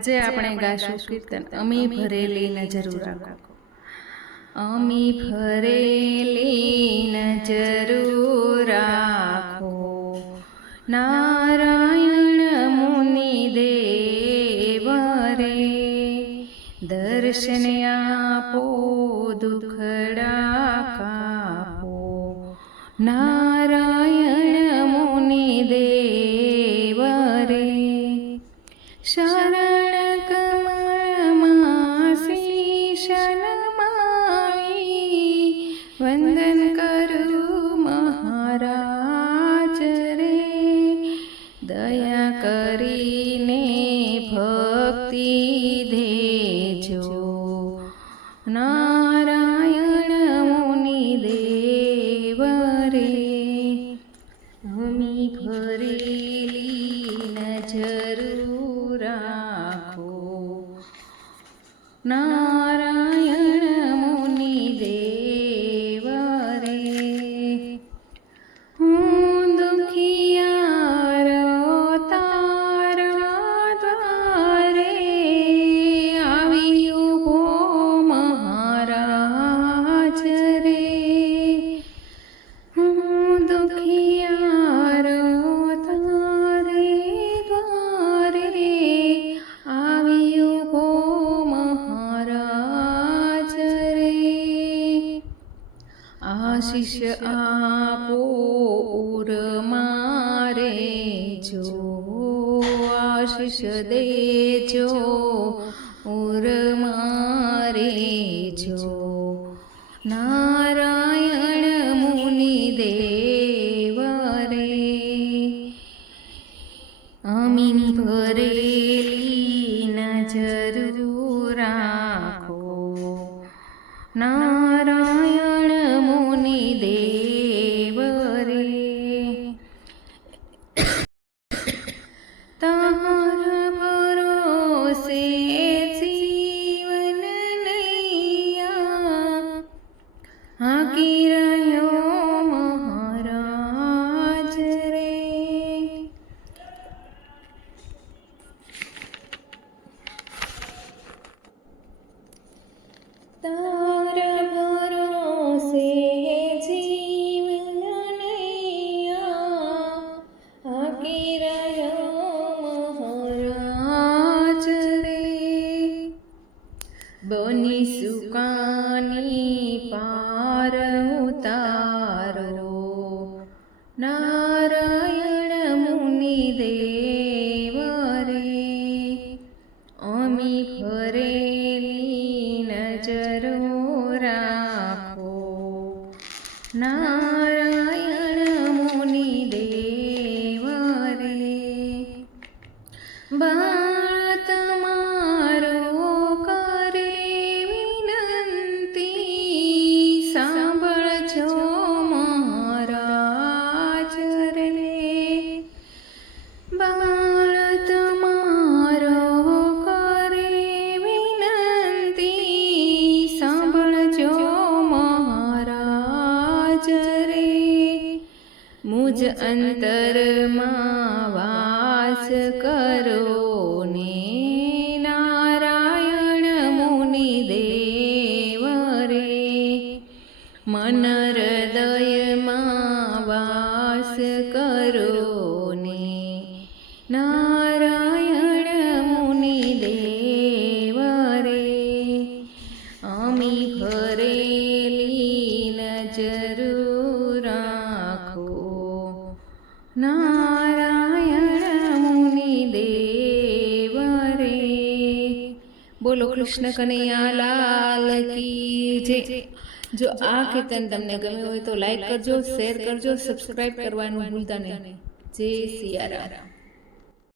આજે આપણે ગાશું કીર્તન. અમી ભરેલી નજરું રાખો. અમી ભરેલી નજરું રાખો. નારાયણ મુનિ દેવ રે દર્શન આપો, દુખડા કાપો. નારાયણ વંદન કરું મહારાજ રે. દયા કરીને ભક્તિ દેજો. નારાયણ મુનિ દેવ રે. ભરેલી નજરું રાખો. નારાયણ રે આશીષ આપો ઉર મારે જો આશીષ દેજો ઉર મારે જો નારાયણ મુનિ દેવ રે અમીન ભરેલી બની સુકાની પાર ઉતારો. નારાયણ મુનિ દેવ રે અમી ફરેલી નજરો રાખો. નારાયણ મુનિ દેવ રે બાળ મુજ અંતરમાં વાસ કરો ને નારાયણ મુનિ દેવ રે મન હૃદયમાં વાસ કરો ને નારાયણ મુનિ દેવ રે અમી ભરેલી કૃષ્ણ કનૈયા લાલ કી જય. જો આ કીર્તન તમને ગમ્યું હોય તો લાઈક કરજો શેર કરજો સબસ્ક્રાઇબ કરવાનું ભૂલતા નહીં. જય સિયારામ.